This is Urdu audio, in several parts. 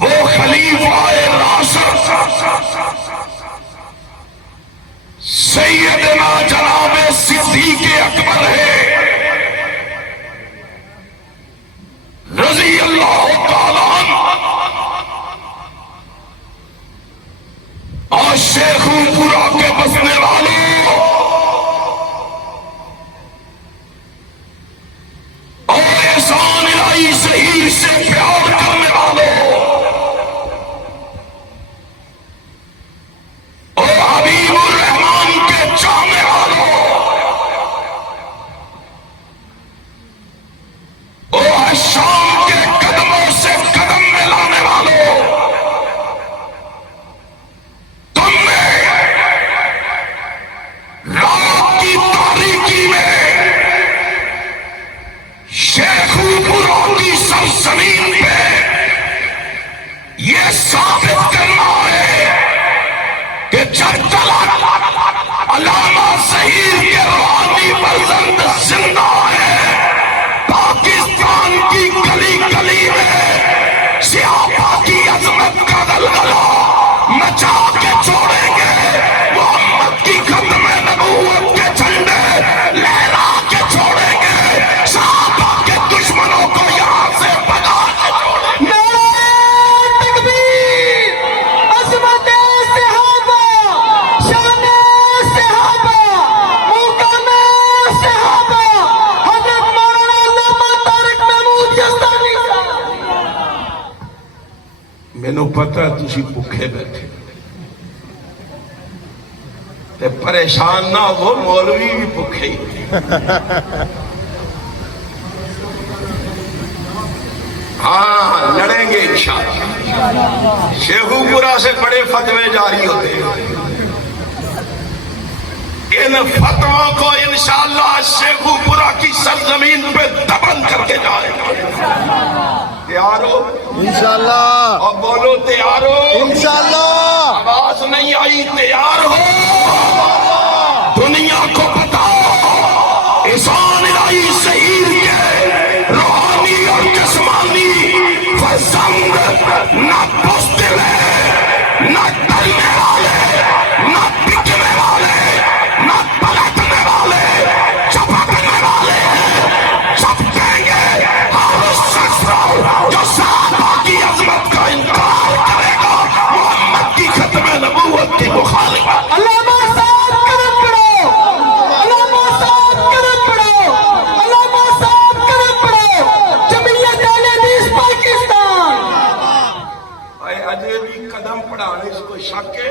وہ خلیفہ راشد سیدنا جناب صدیق اکبر ہے رضی اللہ تعالیٰ عنہ، اور شیخوں پورا کے بسنے والوں اور احسان الہی شہیر سے پیار کرنے والوں اور حبیب الرحمان کے چاہنے والوں اور شام کے قدموں سے قدم ملانے والوں، تم نے رات کی تاریکی میں شیخوں پورا کی سرزمین پہ یہ ثابت کرنا ہے کہ جب تک علامہ ظہیر کے روحانی فرزند زندہ ہے، پاکستان کی گلی گلی میں سیاپا کی عظمت کا دلدلہ مچا کے چھوڑیں گے، محمد کی ختم نبوت کے جھنڈے لہرا کے چھوڑیں گے، صحابہ کے دشمنوں کو یہاں سے بھگا کے چھوڑیں گے۔ نعرہ تکبیر، عظمت صحابہ، شان صحابہ، مقام صحابہ، حضرت مولانا علامہ طارق محمود یزدانی صاحب۔ مینوں پتہ تسی بھوکے بیٹھے تے پریشان نہ ہو، مولوی بھی بھوکے ہی ہاں لڑیں گے انشاءاللہ۔ شیخوں پورا سے بڑے فتوے جاری ہوتے ہیں، ان فتووں کو انشاءاللہ شیخوں پورا کی سرزمین پہ دبن کر کے جائیں گے۔ تیار ہو؟ انشاءاللہ اور بولو تیار ہو؟ انشاءاللہ آواز نہیں آئی، تیار ہو؟ دنیا کو بتاؤ احسان الہی شہیر کے روحانی اور جسمانی فرزند نہ بزدل ہے، نہ ڈرنے والے، نہ بکنے والے، نہ پلٹنے والے، چپکنے والے ہیں، چپکیں گے ہر اس شخص کو جو صحابہ کی عظمت کا انکار کرے گا، محمد کی ختم نبوت کی مخالفت۔ علامہ صاحب کرم پڑھو، علامہ صاحب کرم پڑھو، علامہ صاحب کرم پڑھو، جمعیت اہل حدیث پاکستان۔ اے اجے بھی قدم پڑھانے سے کوئی شک ہے؟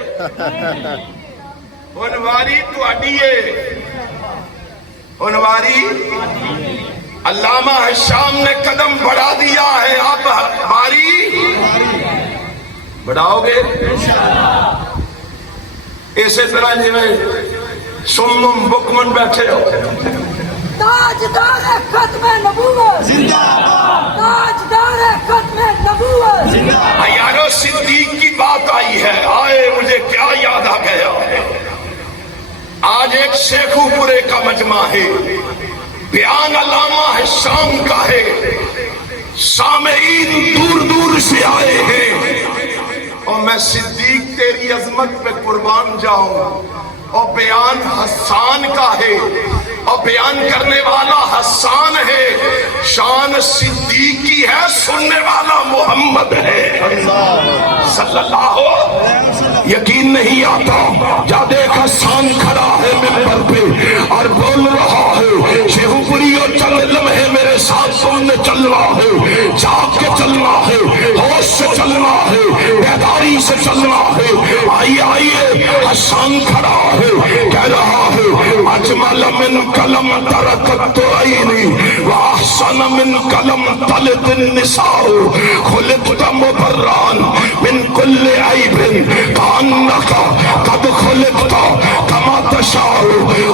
عنواری تو اڈیے، عنواری علامہ حشام نے قدم بڑھا دیا ہے، اب ہماری بڑھاؤ گے؟ اسی طرح جی میں سمم بکمن بیٹھے ہو، تاجدار ختم نبوت زندہ باد، تاجدار ختم نبوت زندہ باد۔ یارو صدیق کی بات آئی ہے، آئے مجھے کیا یاد آ گیا، آج ایک شیخوں پورے کا مجمع ہے، بیان علامہ حشام کا ہے، سامعین دور دور سے آئے ہیں، اور میں صدیق تیری عظمت پہ قربان جاؤں، اور بیان حسان کا ہے، اور بیان کرنے والا حسان ہے، شان صدیق کی ہے، سننے والا محمد ہے صلی اللہ علیہ۔ یقین نہیں آتا، جا دیکھ حسان کھڑا ہے منبر پہ اور بول رہا ہے، شیخوں پوری اور چند لمحے میرے ساتھ تم نے چلنا ہے، جاگ کے چلنا ہے، ہوش سے چلنا ہے، بیداری سے چلنا ہے، آئیے آئیے۔ حسان کھڑا ہے، کہہ رہا ہے، اجمل من کلم ترکت عینی واحسن من کلم تلد النساء خلقت مبران من کل عیب کانک قد خلقت کما تشاء۔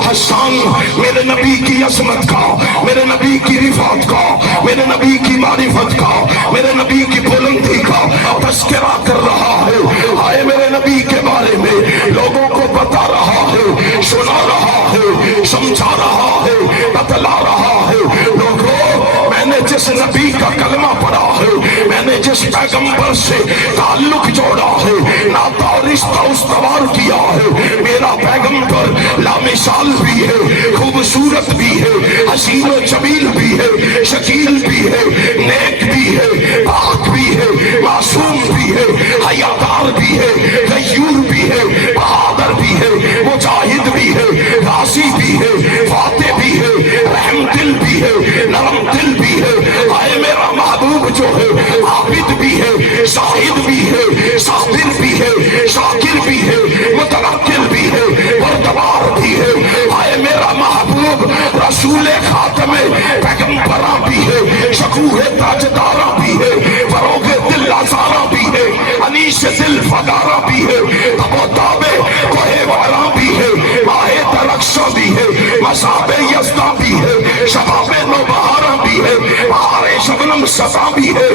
حسان میرے نبی کی عظمت کا، میرے نبی کی رفعت کا، میرے نبی کی معرفت کا، میرے نبی کی بلندی کا تذکرہ کر رہا ہے، آئے میرے نبی کے بارے میں لوگوں کو بتا رہا ہے، سنا رہا ہے، سمجھا رہا ہے، بتلا رہا ہے۔ لوگوں، میں نے جس نبی کا کلمہ پڑھا ہے، میں نے جس پیغمبر سے تعلق جوڑا ہے، ناتا اور رشتہ استوار کیا ہے، میرا پیغمبر لامثال بھی ہے، خوبصورت بھی ہے، حسین و جمیل بھی ہے، شکیل بھی ہے، نیک بھی ہے، پاک بھی ہے، معصوم بھی ہے، حیادار بھی ہے، غیور بھی ہے، بہادر بھی ہے، مجاہد بھی ہے، غازی بھی ہے، فاتح بھی ہے، رحم دل بھی ہے، نرم دل بھی ہے، آئے میرا محبوب جو ہے عابد بھی ہے، زاہد بھی ہے، صابر بھی ہے، شاکر بھی ہے، متوکل بھی ہے، بردبار بھی ہے، آئے میرا محبوب رسول خاتم پیغمبراں بھی ہے، شکوہ تاجداراں بھی ہے، فروغ دل آزاراں بھی ہے، انیس دل فداراں بھی ہے، تبو تابے کوہ واراں بھی ہے، ماہ درخشاں بھی ہے، مذہب یزداں بھی ہے، شباب نوبہاراں بھی ہے، بہار شبنم سزا بھی ہے،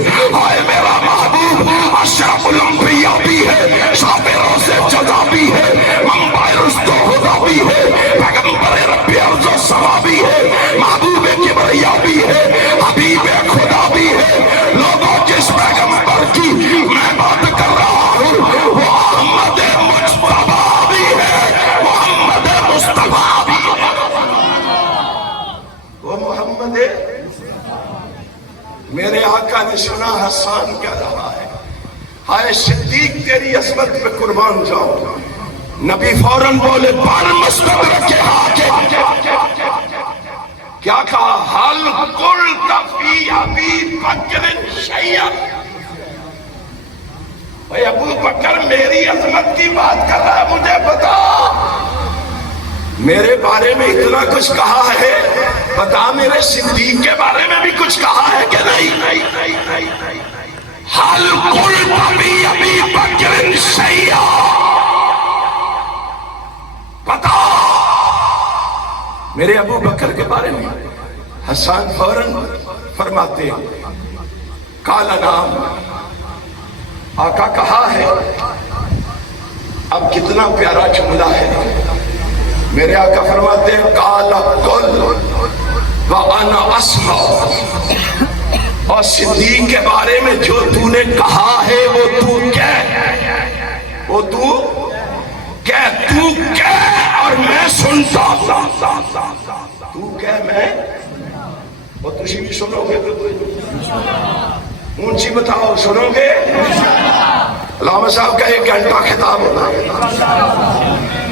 آئے میرا محبوب اشرف الانبیاء بھی ہے، شاب روز جزا بھی ہے، منبع رزق و خدا بھی ہے، پیغمبر رب ارض و سما بھی ہے، محبوب کبریا بھی ہے، حبیب خدا بھی ہے، لوگوں جس پیغمبر کی میں بات کر رہا ہوں وہ احمد مجتبیٰ بھی ہے، محمد مصطفیٰ بھی ہے، وہ محمد میرے آقا نے سنا حسان کہہ رہا ہے، ہائے صدیق تیری عظمت پہ قربان جاؤں، نبی فوراً بولے بار مستدرک کے حاکم، کیا کہا حل قلت فی ابی بکر شیئا، بھئی ابو بکر میری عظمت کی بات کر رہا ہے، مجھے بتا میرے بارے میں اتنا کچھ کہا ہے، بتا میرے صدیق کے بارے میں بھی کچھ کہا ہے کہ نہیں؟ حل قلت فی ابی بکر شیئا، بتا میرے ابو بکر کے بارے میں۔ حسان فوراً فرماتے ہیں کالا نام، آقا کہا ہے، اب کتنا پیارا جملہ ہے، میرے آقا فرماتے ہیں کالا قل وانا اسمع، اور صدیق کے بارے میں جو تو نے کہا ہے وہ تو کہہ، وہ تو کہہ اور میں سنتا، تو کہہ میں، اور تجھے بھی سنو گے، اونچی بتاؤ سنو گے؟ علامہ صاحب کا 1 گھنٹہ خطاب ہونا،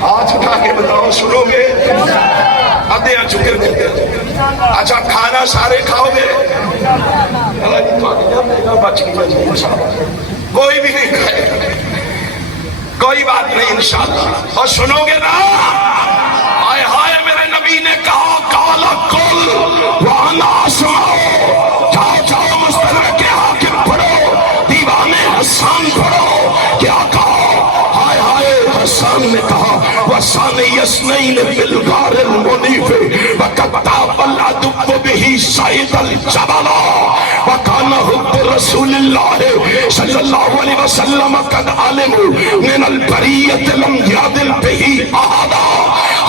ہاتھ اٹھا کے بتاؤ سنو گے؟ ادھے چکر دیتے، اچھا کھانا سارے کھاؤ گے؟ کوئی بھی نہیں کھائے، کوئی بات نہیں انشاءاللہ، اور سنو گے نا؟ آئے ہائے میرے نبی نے کہا کالا قل وانا اسمع، جاؤ مستدرک کے حاکم پڑھو، دیوان حسان پڑھو، کیا کہا؟ ہائے ہائے حسان نے کہا وَسَانِ يَسْنَيْنِ فِي الْغَارِ الْمُنِيفِ وَكَتَّابَ الْعَدُوُّ بِهِ سَيْدَ الْجَبَلَ وَكَانَ حُبُّ رَسُولِ اللَّهِ صلی اللہ علیہ وسلم قد عَلِمُوا مِنَ الْبَرِيَّةِ لَمْ يَعْدِلْ بِهِ أَحَدًا۔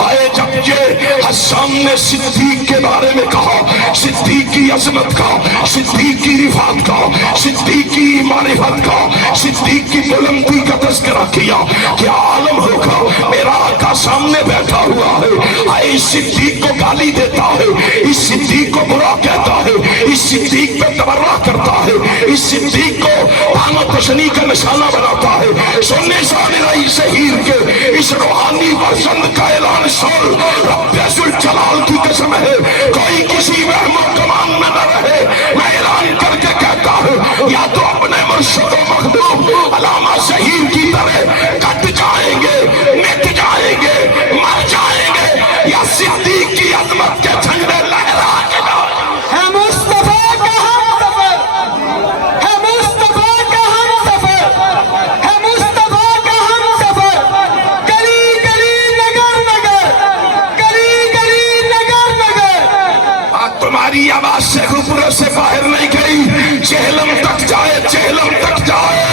آئے جب یہ حسان نے صدیق کے بارے میں کہا، صدیق کی عظمت کا، صدیق کی رفعت کا، صدیق کی معرفت کا، صدیق کی بلندی کا تذکرہ کیا، کیا عالم ہوگا؟ میرا آقا سامنے بیٹھا ہوا ہے، آئے اس صدیق کو گالی دیتا ہے، اس صدیق کو برا کہتا ہے، اس صدیق پہ تبرہ کرتا ہے، اس صدیق کو پانا تشنی کا نشانہ بناتا ہے۔ سننے سامرائی شہیر کے اس روحانی ورژن کا اعلان سن، رب ذوالجلال کی قسم ہے کوئی کسی وہم و گمان میں نہ رہے، میں اعلان کر کے کہتا ہوں یا تو اپنے مرشد و مخدوم علامہ شہیر کی طرح کٹ جائیں گے، مٹ جائیں گے، مر جائیں گے، یا صدیق کی عظمت کے جھنڈے لہرا کے ہے مصطفیٰ کا ہم سفر، ہے مصطفیٰ کا ہم سفر، ہے مصطفیٰ کا ہم سفر، گلی گلی نگر نگر، گلی گلی نگر نگر، بات تمہاری آواز سے حبروں سے باہر نہیں گئی، جہلم تک جائے، جہلم تک جائے،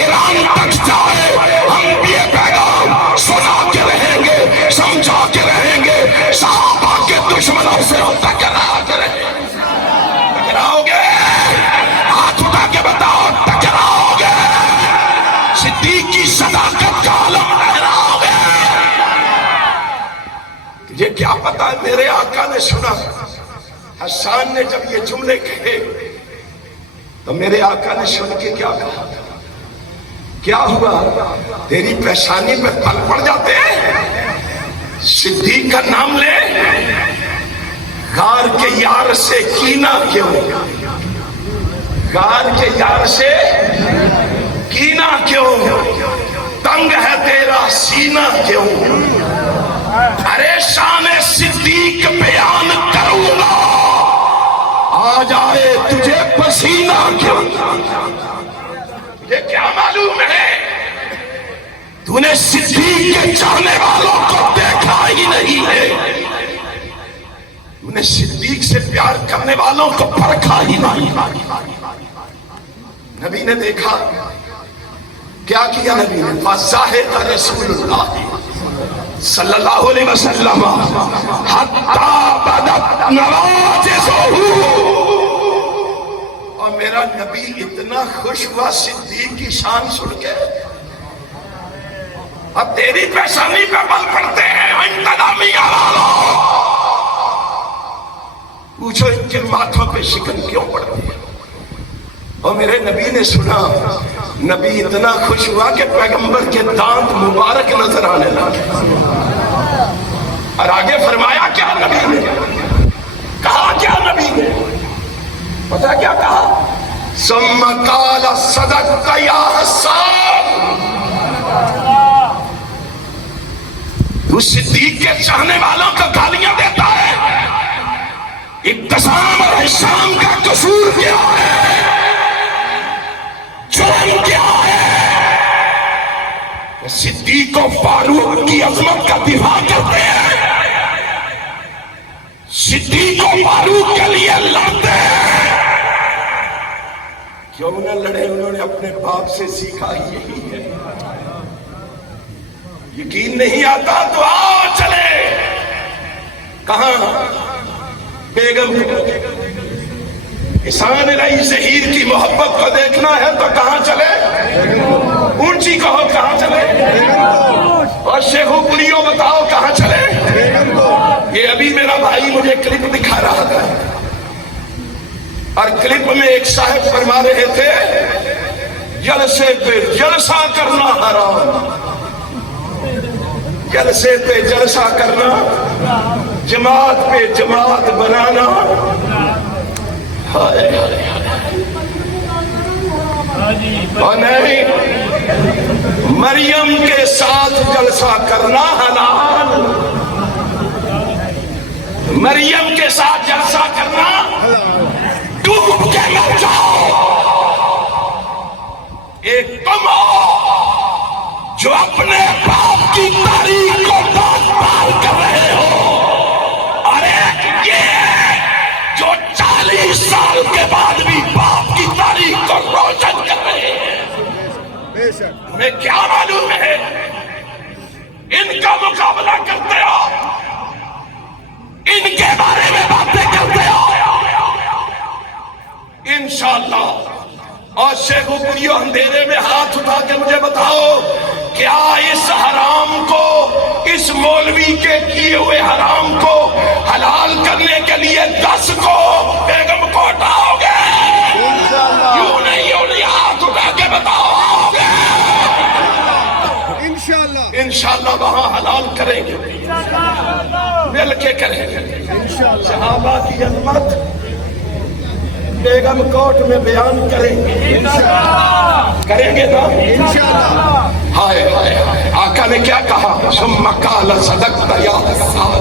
ایران تک جائے، ہم بھی یہ پیغام سنا کے رہیں گے، سمجھا کے رہیں گے، صحابہ کے دشمنوں سے ٹکرا کے میرے آقا نے سنا حسان نے جب یہ جملے کہے تو میرے آقا نے سن کے کیا کہا؟ کیا ہوا؟ تیری پیشانی پہ پھل پڑ جاتے ہیں؟ صدیق کا نام لے، غار کے یار سے کینہ کیوں؟ غار کے یار سے کینہ کیوں؟ تنگ ہے تیرا سینہ کیوں؟ ارے شان صدیق بیان کروں گا، آ جائے تجھے پسینہ کیوں؟ یہ کیا معلوم ہے؟ تو نے صدیق کے چاہنے والوں کو دیکھا ہی نہیں ہے، تو نے صدیق سے پیار کرنے والوں کو پرکھا ہی نہیں۔ نبی نے دیکھا، کیا کیا نبی نے؟ فَزَاهِدَ رسول اللہ صلی اللہ علیہ وسلم حَتَّى بَدَتْ نَوَاجِزُهُ، اور میرا نبی اتنا خوش ہوا صدیق کی شان سن کے، اب تیری پیشانی پہ بل پڑتے ہیں انتظامیہ والوں، پوچھو ان کے ماتھوں پہ شکن کیوں پڑتی ہے؟ اور میرے نبی نے سنا، نبی اتنا خوش ہوا کہ پیغمبر کے دانت مبارک نظر آنے لگے، اور آگے فرمایا کیا نبی نے؟ کہا کیا نبی نے؟ پتہ کیا کہا؟ ثم قال صدقت یا حسان، تو صدیق کے چاہنے والوں کو گالیاں دیتا ہے، ابتسام اور حسام کا قصور کیا ہے؟ جرم کیا ہے؟ صدیق و فاروق کی عظمت کا دفاع کرتے ہیں، صدیق و فاروق کے لیے لڑتے ہیں، کیوں نہ لڑے؟ انہوں نے اپنے باپ سے سیکھا یہی ہے۔ یقین نہیں آتا تو آؤ چلے، کہاں؟ بیگم احسان علیہ زہیر کی محبت کو دیکھنا ہے تو کہاں چلے؟ اونچی کہو کہاں چلے؟ اور شیخو پریو بتاؤ کہاں چلے؟ یہ ابھی میرا بھائی مجھے کلپ دکھا رہا تھا، اور کلپ میں ایک صاحب فرما رہے تھے جلسے پہ جلسہ کرنا حرام، جلسے پہ جلسہ کرنا، جماعت پہ جماعت بنانا، اور نہیں، مریم کے ساتھ جلسہ کرنا حلال، مریم کے ساتھ جلسہ کرنا، ڈوب کے مر جاؤ۔ ایک تم ہو جو اپنے باپ کی تاریخ کو بات بار کر رہے ہو، اور ایک یہ جو 40 سال کے بعد بھی باپ کی تاریخ کو روشن کر رہے ہیں۔ تمہیں کیا معلوم ہے؟ ان کا مقابلہ کرتے ہو، ان کے بارے میں باتیں کرتے ہو، انشاءاللہ۔ اور شیخو پریو اندھیرے میں ہاتھ اٹھا کے مجھے بتاؤ، کیا اس حرام کو، اس مولوی کے کیے ہوئے حرام کو حلال کرنے کے لیے 10 کو بیگم کو اٹھاؤ گے؟ یوں نہیں، ہاتھ اٹھا کے بتاؤ گے؟ انشاءاللہ وہاں حلال کریں گے، مل کے کریں گے۔ صحابہ کی عظمت بیگم کوٹ میں بیان کریں گے، کریں گے نا؟ ہائے ہائے ہائے، آقا نے کیا کہا؟ ثم قال صدقت یا حسان،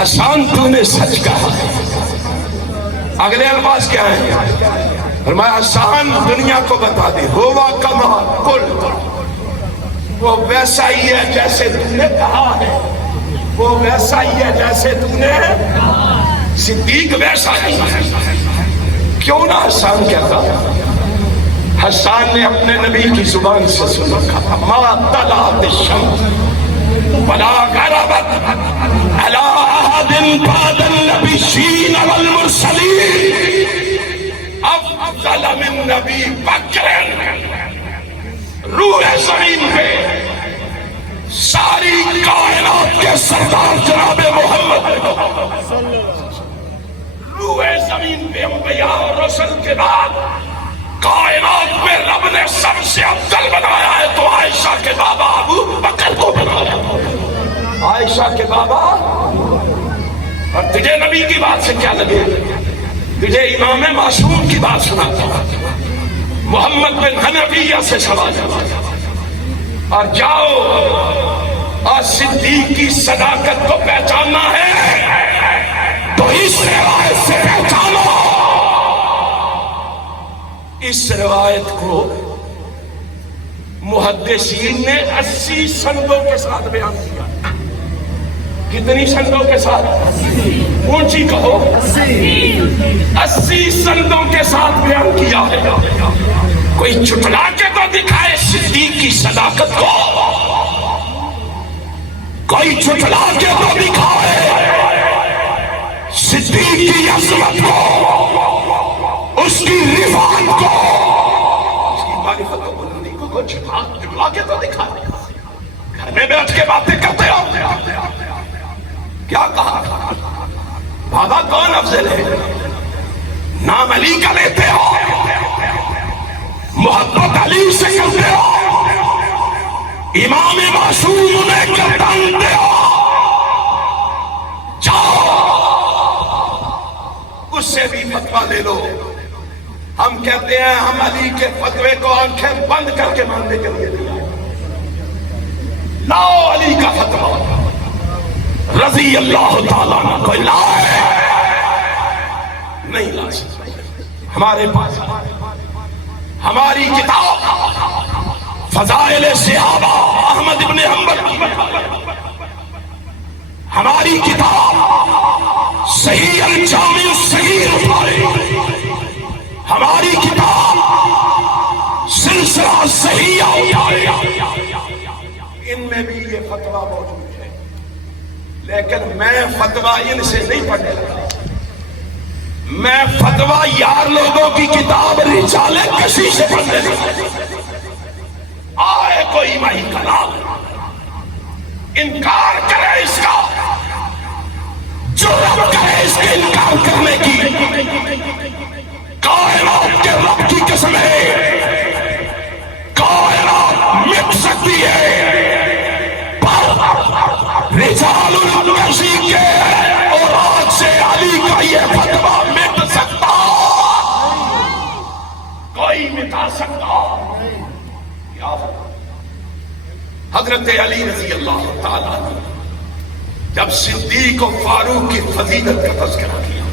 حسان تو نے سچ کہا۔ اگلے الفاظ کیا ہیں؟ فرمایا حسان دنیا کو بتا دے، ہوا کما قلت، وہ ویسا ہی ہے جیسے تو نے کہا ہے، وہ ویسا ہی ہے جیسے تو نے، صدیق ویسا ہی ہے۔ کیوں نہ حسان کہتا؟ حسان نے اپنے نبی کی زبان سے سن رکھا تھا، ما طلعت الشمس ولا غربت على احد بعد النبيين والمرسلين افضل من نبی بکر۔ روح زمین پہ ساری کائنات کے سردار جناب محمد روئے زمین پہ انبیاء اور رسل کے بعد کائنات میں رب نے سب سے افضل بنایا ہے تو عائشہ کے بابا ابو بکر کو بنایا. عائشہ کے بابا. اور تجھے نبی کی بات سے کیا لگے؟ تجھے امام معصوم کی بات سناتا ہوں. محمد بن حنفیہ سے سوال اور جاؤ اور صدیق کی صداقت کو پہچاننا ہے تو اس روایت سے پہچانو. اس روایت کو محدثین نے 80 سندوں کے ساتھ بیان کیا. کتنی سندوں کے ساتھ؟ اونچی کہو. 80 سندوں کے ساتھ بیان کیا ہے. کوئی چھٹلا کے تو دکھائے صدیق کی صداقت کو. کوئی چھٹلا کے تو دکھائے صدیق کی عظمت کو، اس کی رفعت کو، اس کی معرفت و بلندی کو. کوئی چھٹلا کے تو دکھائے. گھر میں بیٹھ کے باتیں کرتے ہو. کیا کہا؟ بابا کون افضل ہے؟ نام علی کا لیتے ہو، محبت علی سے کرتے ہو، امام معصوم انہیں کیا ڈانتے ہو. جاؤ اس سے بھی فتویٰ لے لو. ہم کہتے ہیں ہم علی کے فتوے کو آنکھیں بند کر کے ماننے کے لیے لاؤ علی کا فتویٰ رضی اللہ تعالیٰ عنہ. کوئی لائے نہیں لا سکتا. ہمارے پاس ہماری کتاب فضائل صحابہ احمد ابن حنبل، ہماری کتاب صحیح الجامع الصغیر، ہماری کتاب سلسلہ صحیح، ان میں بھی یہ فتویٰ موجود ہے. لیکن میں فتویٰ ان سے نہیں پڑھنے لگا. میں فتویٰ یار لوگوں کی کتاب رجال کشی سے پڑھنے لگا. آئے کوئی مائی کلام انکار کرے اس کا، جو رب کرے اس کے انکار کرنے کی. کائنات کے رب کی قسم ہے کائنات مٹ سکتی ہے رجال النشی کے اور آج سے علی کا یہ فتویٰ مٹ سکتا، کوئی مٹا سکتا. حضرت علی رضی اللہ تعالیٰ جب صدیق و فاروق کی فضیلت کا تذکرہ کیا،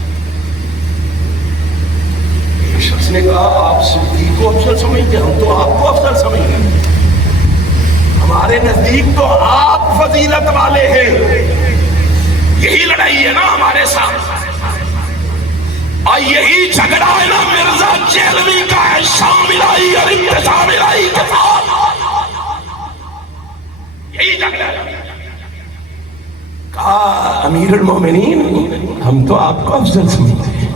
ایک شخص نے کہا آپ صدیق کو افضل سمجھتے، ہم تو آپ کو افضل سمجھتے ہیں. ہمارے نزدیک تو آپ فضیلت والے ہیں. یہی لڑائی ہے نا ہمارے ساتھ، اور یہی جھگڑا ہے نا مرزا چیلوی کا ہے شامل آئی اور انتظام الہی کے ساتھ. یہی جھگڑا ہے. کہا امیر المومنین ہم تو آپ کو افضل سمجھتے ہیں.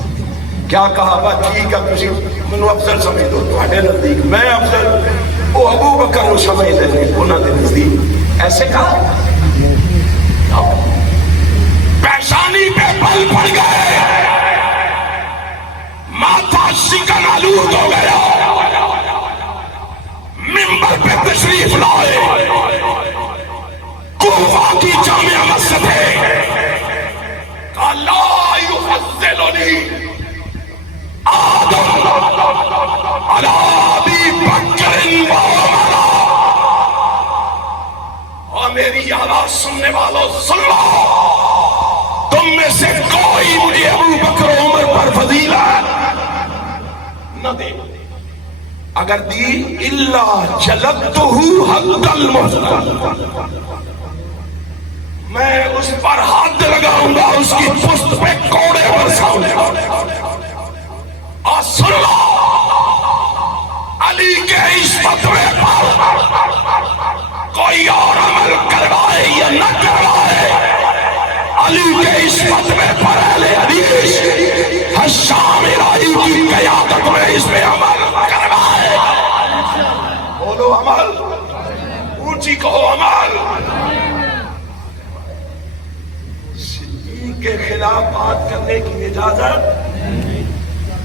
کیا کہا؟ بات ٹھیک ہے تجھے منو افضل سمجھ دو تمہارے نزدیک، میں افضل وہ ابو بکر کو سمجھ دے انہوں نے نزدیک. ایسے کہا پیشانی پہ پل پڑ گئے، ماتھا شکن آلود ہو گیا. منبر پہ تشریف لائے، کوفہ کی جامع مسجد ہے. کہا لا یفضلنی آدم علی ابی بکر وعمر. اور میری آواز سننے والوں سن لو، تم میں سے کوئی مجھے ابو بکر و عمر پر فضیلت نہ دے. اگر دی الا جلدتہ حد المحتل، میں اس پر حد لگاؤں گا، اس کی پشت پہ کوڑے برساؤں گا. اور سن لو علی کے اس فتوے پر کوئی اور عمل کروائے یا نہ کروائے، علی کے اس فتوے پر اہل حدیث حشام الہی کی قیادت میں اس پہ عمل کروائے. بولو عمل، اونچی کہو عمل. کے خلاف بات کرنے کی اجازت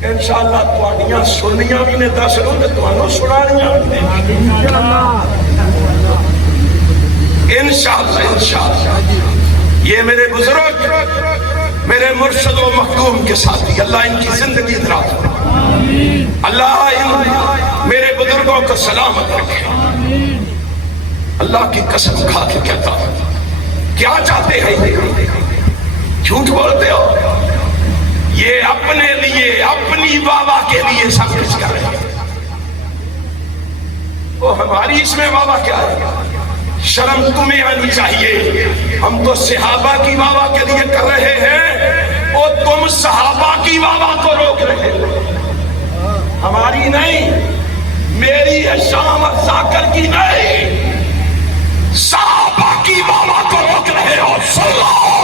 انشاءاللہ تواڈیاں سنیاں بھی نے دس لوں تو تمہوں سنانیاں انشاءاللہ یہ میرے بزرگ میرے مرشد و مخدوم کے ساتھی اللہ ان کی زندگی دراز کرے اللہ میرے بزرگوں کو سلامت رکھے اللہ کی قسم کھا کے کہتا ہوں کیا چاہتے ہیں جھوٹ بولتے ہو یہ اپنے لیے اپنی بابا کے لیے سب کچھ کر رہے ہیں وہ ہماری اس میں بابا کیا ہے شرم تمہیں آنی چاہیے ہم تو صحابہ کی بابا کے لیے کر رہے ہیں اور تم صحابہ کی بابا کو روک رہے ہو ہماری نہیں میری ہے شام اور ذاکر کی نہیں صحابہ کی بابا کو روک رہے ہو صلو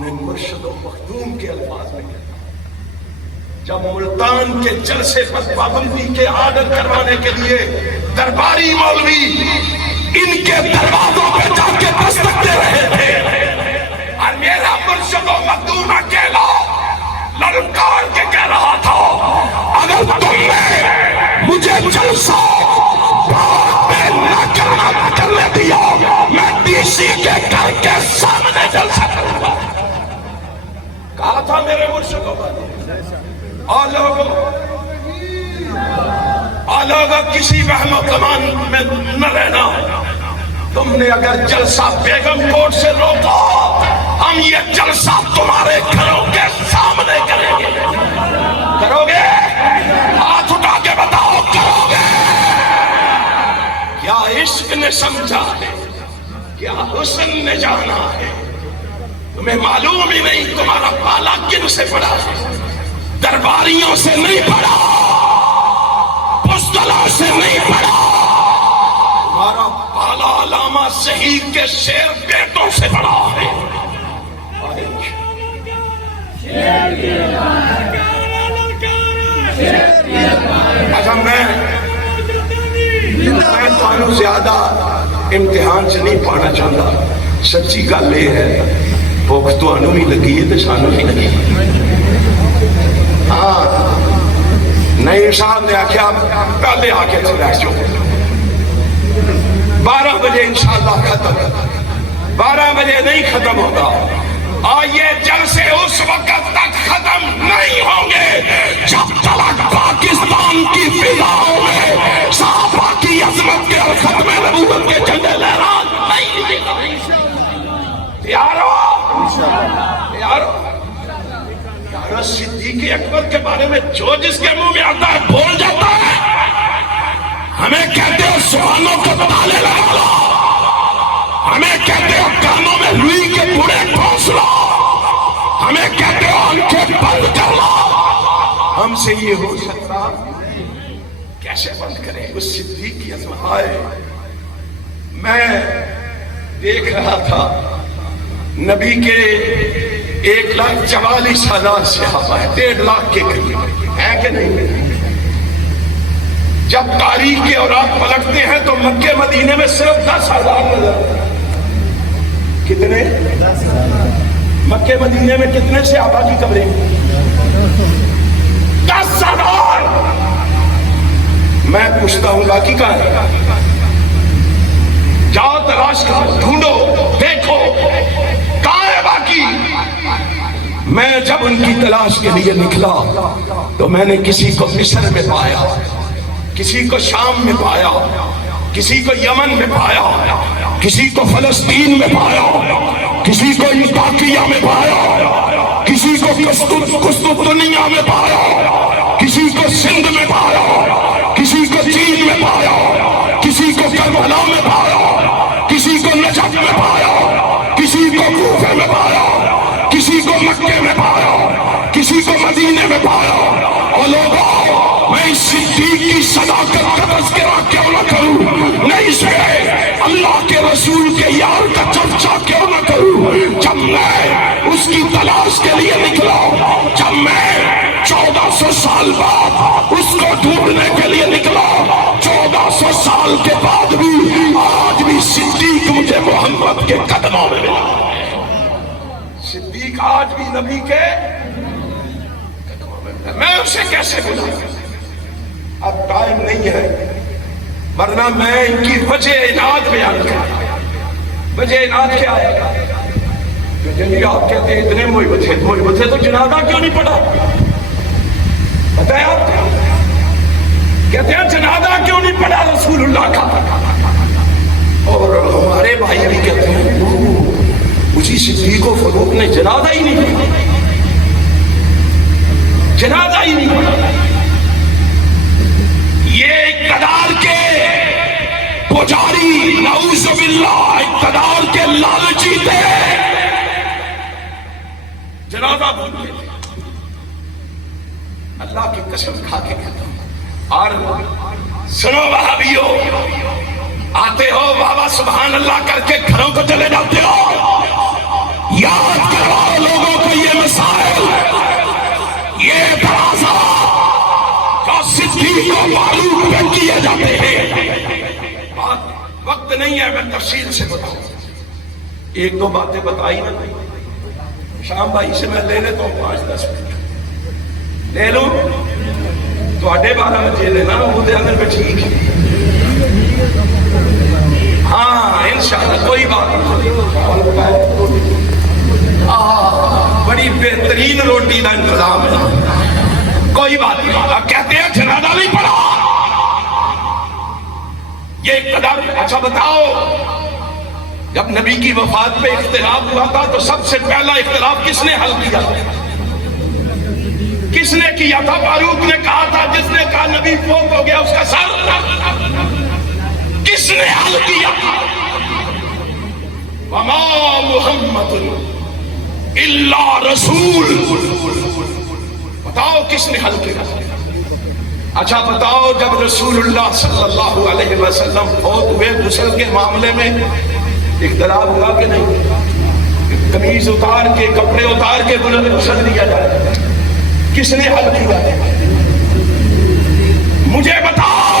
اپنے مرشد و مخدوم کے الفاظ میں کہتا ہوں جب ملتان کے جلسے پر پابندی کے آرڈر کروانے کے لیے درباری مولوی ان کے دروازوں پہ جا کے دستک دے رہے تھے اور میرا مرشد و مخدوم اکیلا للکار کے کہہ رہا تھا اگر تم نے مجھے جلسہ کرنے دیا میں ڈی سی کے گھر کے سامنے جلسہ کروں گا کہا تھا میرے مرشد اور لوگوں کسی وہم و گمان میں نہ رہنا تم نے اگر جلسہ بیگم کوٹ سے روکا ہم یہ جلسہ تمہارے گھروں کے سامنے کریں گے کرو گے ہاتھ اٹھا کے بتاؤ کرو گے کیا عشق نے سمجھا ہے کیا حسن نے جانا ہے تمہیں معلوم ہی نہیں تمہارا بالا کن سے پڑا ہے درباریوں سے نہیں پڑا پستلوں سے نہیں پڑا تمہارا بالا علامہ شہید کے شیر بیٹوں سے پڑا ہے اچھا میں تو زیادہ امتحان سے نہیں پانا چاہتا سچی گل یہ ہے بھوک تو بھی لگی ہے تو سانو بھی لگی ہاں نئی صاحب نے آخیا پہلے آ کے چلے جو 12 بجے انشاءاللہ ختم 12 بجے نہیں ختم ہوگا اور یہ جلسے اس وقت تک ختم نہیں ہوں گے جب تک پاکستان کی فضاؤں میں صحابہ کی عظمت کے اور ختم نبوت کے جھنڈے لہرا نہیں دکھائیں تیار ہو صدیق اکبر کے بارے میں جو جس کے منہ میں آتا ہے بول جاتا ہے ہمیں کہتے ہو سوانوں کو تالے لگا لو ہمیں کہتے ہو کانوں میں لوئی کے پورے ٹھوس لو ہمیں کہتے ہو آنکھیں بند کر لو ہم سے یہ ہو سکتا کیسے بند کریں اس صدیق کی عظمت آئے میں دیکھ رہا تھا نبی کے 1,44,000 صحابہ ہے 1.5 لاکھ کے قریب ہے کہ نہیں جب تاریخ کے اوراق پلٹتے ہیں تو مکے مدینے میں صرف 10,000 نظر کتنے مکے مدینے میں کتنے صحابہ کی قبریں 10,000 میں پوچھتا ہوں باقی کہاں ہے جاؤ تلاش کرو ڈھونڈو دیکھو کہاں ہے باقی میں جب ان کی تلاش کے لیے نکلا تو میں نے کسی کو مصر میں پایا کسی کو شام میں پایا کسی کو یمن میں پایا کسی کو فلسطین میں پایا کسی کو انطاکیہ میں پایا کسی کو قسطنطنیہ میں پایا کسی کو سندھ میں پایا کسی کو چین میں پایا کسی کو کربلا میں پایا کسی کو نجف میں پایا کسی کو کوفہ میں پایا کسی کو مکے میں پایا کسی کو مدینے میں پایا اور لوگوں میں اس صدیق کی صداقت کا تذکرہ کیوں نہ کروں نہیں سے اللہ کے رسول کے یار کا چرچا کیوں نہ کروں جب میں اس کی تلاش کے لیے نکلا جب میں 1400 سال بعد اس کو ڈھونڈنے کے لیے نکلا 1400 سال کے بعد بھی آج بھی صدیق مجھے محمد کے قدموں میں ملا صدیق آج بھی نبی کے میں اسے کیسے بلاؤں؟ اب ٹائم نہیں ہے، ورنہ میں ان کی وجہ اناد بیان کرتا۔ وجہ اناد کیا ہے؟ جی آپ کہتے ہیں اتنے محبت ہے تو جنازہ کیوں نہیں پڑھا؟ پتہ ہے آپ کہتے ہیں جنازہ کیوں نہیں پڑھا رسول اللہ کا؟ اور ہمارے بھائی بھی کہتے ہیں اسی صدیق و فاروق نے جنازہ ہی نہیں پڑھا، جنازہ ہی نہیں پڑھا۔ یہ اقتدار کے پجاری، نعوذ باللہ، اقتدار کے لالچی تھے، جنازہ بھولتے تھے۔ اللہ کی قسم کھا کے کہتا ہوں، اور سنو وہابیو، آتے ہو بابا سبحان اللہ کر کے گھروں کو چلے جاتے ہو، یاد کرواؤ لوگوں کو یہ مسائل، یہ اعتراضات جو صدیق و فاروق پہ کیے جاتے ہیں۔ وقت نہیں ہے میں تفصیل سے بتاؤں، ایک دو باتیں بتائی نا، شام بھائی سے میں لے لیتا ہوں 5-10 منٹ لے لوں، تو 12:30 بجے لینا وہ دے اندر میں ٹھیک ہے، ہاں انشاءاللہ کوئی بات نہیں۔ بڑی بہترین روٹی کا انتظام ہے، کوئی بات نہیں۔ اب کہتے ہیں جنازہ نہیں پڑھا، یہ اقتدار۔ اچھا بتاؤ، جب نبی کی وفات پہ اختلاف ہوا تھا تو سب سے پہلا اختلاف کس نے حل کیا؟ کس نے کیا تھا؟ فاروق نے کہا تھا، جس نے کہا نبی فوت ہو گیا اس کا سر کس نے حل کیا؟ وما محمد الا رسول، بتاؤ کس نے حل کیا؟ اچھا بتاؤ، جب رسول اللہ صلی اللہ علیہ وسلم فوت ہوئے غسل کے معاملے میں اختلاف ہوا کہ نہیں؟ قمیض اتار کے، کپڑے اتار کے غسل دیا جائے، کس نے حل کیا؟ مجھے بتاؤ،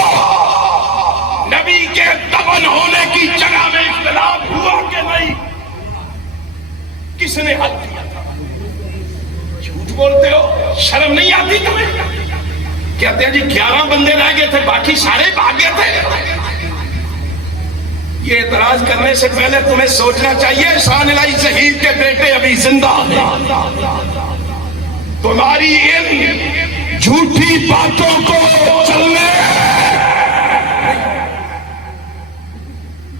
نبی کے دفن ہونے کی جگہ میں اختلاف ہوا کہ نہیں؟ کس نے حل کیا تھا؟ جھوٹ بولتے ہو، شرم نہیں آتی تمہیں؟ کہتے ہیں جی 11 بندے رہ گئے تھے، باقی سارے بھاگ گئے تھے۔ یہ اعتراض کرنے سے پہلے تمہیں سوچنا چاہیے، احسان الہی ظہیر کے بیٹے ابھی زندہ ہیں۔ تمہاری ان جھوٹی باتوں کو چلنے،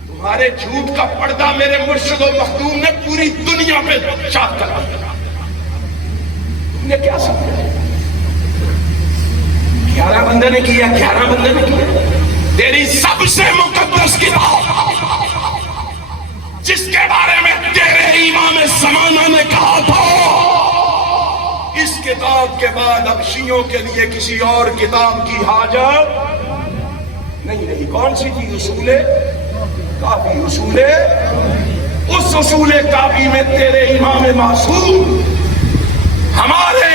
تمہارے جھوٹ کا پردہ میرے مرشد و مخدوم نے پوری دنیا پہ چاک کرا دیا۔ تم نے کیا سمجھا؟ 11 بندے نے کیا، 11 بندے نے کیا۔ تیری سب سے مقدس کتاب، جس کے بارے میں تیرے امام زمانہ نے کہا تھا اس کتاب کے بعد اب شیعوں کے لیے کسی اور کتاب کی حاجت نہیں رہی۔ کون سی تھی؟ اصول کافی۔ اس اصول کافی میں تیرے امام معصوم، ہمارے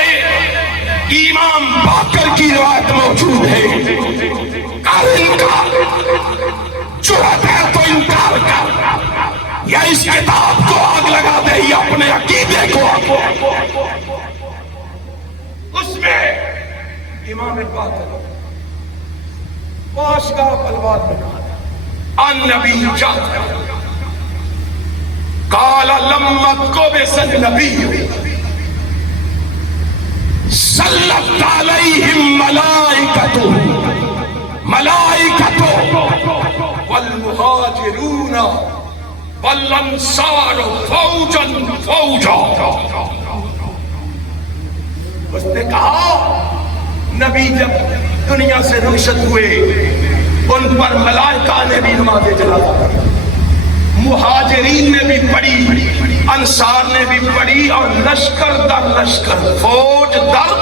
امام باقر کی روایت موجود ہے، جرأت ہے تو انکار کر، یا اس کتاب کو آگ لگا دے یا اپنے عقیدے کو۔ اس میں امام باقر باشگاہ پلوان میں کہا ان نبی جعفر قال لما قبض النبی صلت علیہم ملائکۃ والمہاجرون والانصار فوجا فوجا۔ اس نے کہا نبی جب دنیا سے رخصت ہوئے ان پر ملائکہ نے بھی نمازیں جلاتا، مہاجرین نے بھی پڑھی، انصار نے بھی پڑھی، اور لشکر در لشکر، فوج در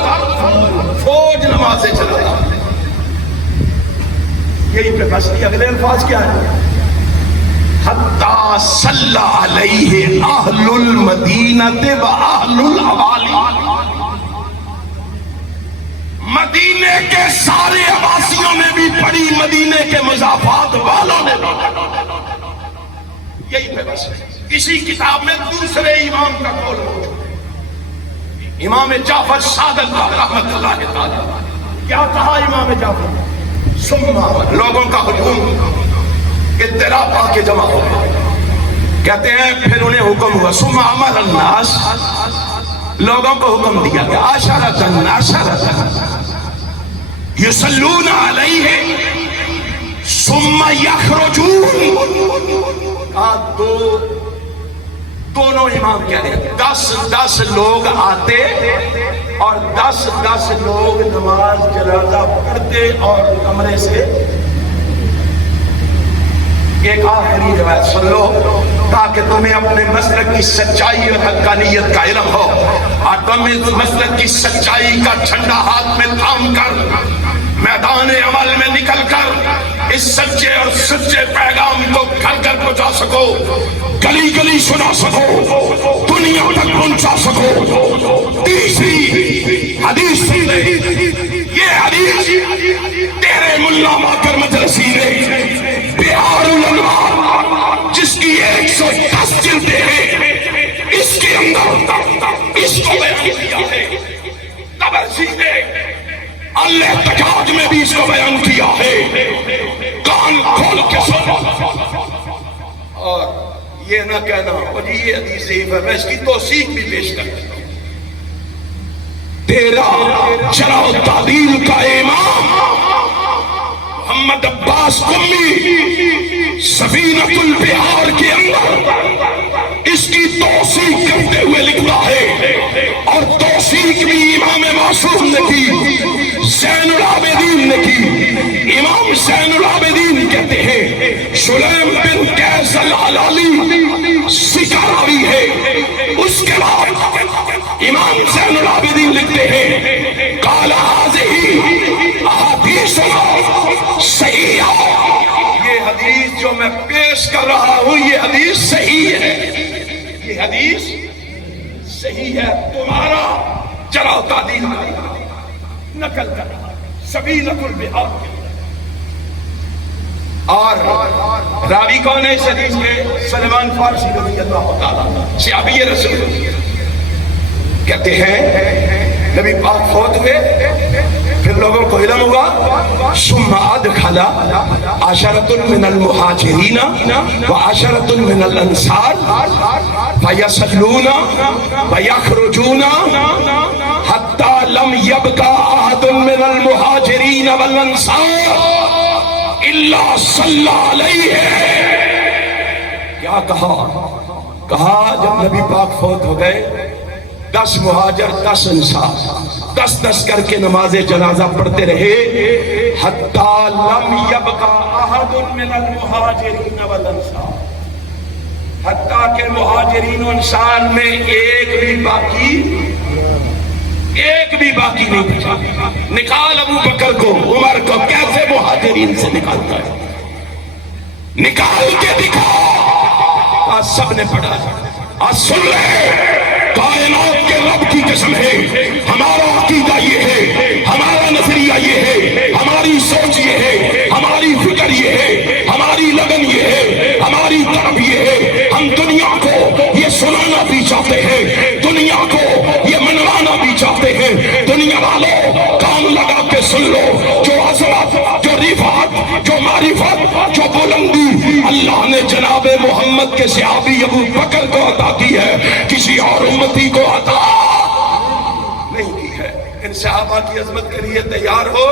فوج نمازیں چلاتا۔ یہی پہ بس اگلے الفاظ کیا ہے؟ حتی صلی علیہ اہل المدینہ و اہل الحوالی، مدینے کے سارے عباسیوں نے بھی پڑھی، مدینے کے مضافات والوں نے بھی۔ یہی پہ بس ہے، اسی کتاب میں دوسرے امام کا قول موجود ہے، امام جعفر صادق رحمت اللہ تعالی۔ کیا کہا امام جعفر؟ سما لوگوں کا ہجوم اضطراب آ کے جمع ہو گیا، کہتے ہیں پھر انہیں حکم ہوا سما امر الناس، لوگوں کو حکم دیا کہ عشرۃ یصلون علیہ ثم یخرجون، دونوں امام کہہ رہے ہیں 10 لوگ آتے اور 10 لوگ نماز جنازہ پڑھتے اور کمرے سے۔ ایک آخری روایت سن لو تاکہ تمہیں اپنے مسلک کی سچائی اور حقانیت کا علم ہو، اور تم اس مسلک کی سچائی کا جھنڈا ہاتھ میں تھام کر میدان عمل میں نکل کر اس سچے اور سچے پیغام کو گھر گھر پہنچا سکو، گلی گلی سنا سکو، دنیا تک پہنچا سکو۔ تیسری حدیث سن لے، یہ حدیث تیرے ملا ماکر مدرسی نے بہار الانوار جس کی 110 جلدیں ہیں اس کے اندر اس کو بیان کیا ہے، تبرسی نے الاحتجاج میں بھی اس کو بیان کیا ہے، کان کھول کے سنو اور یہ نہ کہنا اور یہ حدیث ضعیف ہے، میں اس کی توثیق بھی پیش کرتا ہوں۔ تیرا چراؤ تعدیل کا امام محمد عباس قمی سفینۃ البحار کے اندر اس کی توثیق کرتے ہوئے لکھتا ہے، اور توثیق بھی امام معصوم نے کی، زین العابدین نے کی۔ امام زین العابدین کہتے ہیں سلیم بن قیس الحلالی سکراوی ہے، اس کے بعد امام زین العابدین لکھتے ہیں قال هذه احادیثنا صحیح، یہ حدیث جو میں پیش کر رہا ہوں یہ حدیث صحیح ہے، یہ حدیث صحیح ہے، تمہارا چراؤ تعدیل نقل کر رہا سفینۃ البحار کے۔ اور راوی کون ہے اس حدیث میں؟ سلمان فارسی رضی اللہ تعالیٰ صحابی رسول، کہتے ہیں نبی پاک فوت ہوئے، پھر لوگوں کو علم ہوا ثم ادخل عشرۃ من المہاجرین وعشرۃ من الانصار فیصلون ویخرجون حتی لم یبق احد من المہاجرین والانصار الا صلی علیہ۔ کیا کہا جب نبی پاک فوت ہو گئے 10 مہاجر 10 انصار 10 کر کے نماز جنازہ پڑھتے رہے، حتی لم یبقى احد من المہاجرین والانصار، حتیٰ کہ مہاجرین و انصار میں ایک بھی باقی نہیں بچا۔ نکال ابو بکر کو، عمر کو، کیسے مہاجرین سے نکالتا ہے؟ نکال کے دکھا۔ آج سب نے پڑھا، آج سن لے، کائنات کے رب کی قسم ہے، ہمارا عقیدہ یہ ہے، ہمارا نظریہ یہ ہے، ہماری سوچ یہ ہے، ہماری فکر یہ ہے، ہماری لگن یہ ہے، ہماری طرف یہ ہے، ہم دنیا کو یہ سنانا بھی چاہتے ہیں، دنیا کو یہ منوانا بھی چاہتے ہیں۔ دنیا والوں کان لگا کے سن لو، جو عظمت، جو رفعت، جو معرفت، جو بلندی اللہ نے جناب محمد کے صحابی ابو بکر کو عطا کی ہے، کسی اور امتی کو عطا نہیں کی ہے۔ ان صحابہ کی عظمت کے لیے تیار ہو۔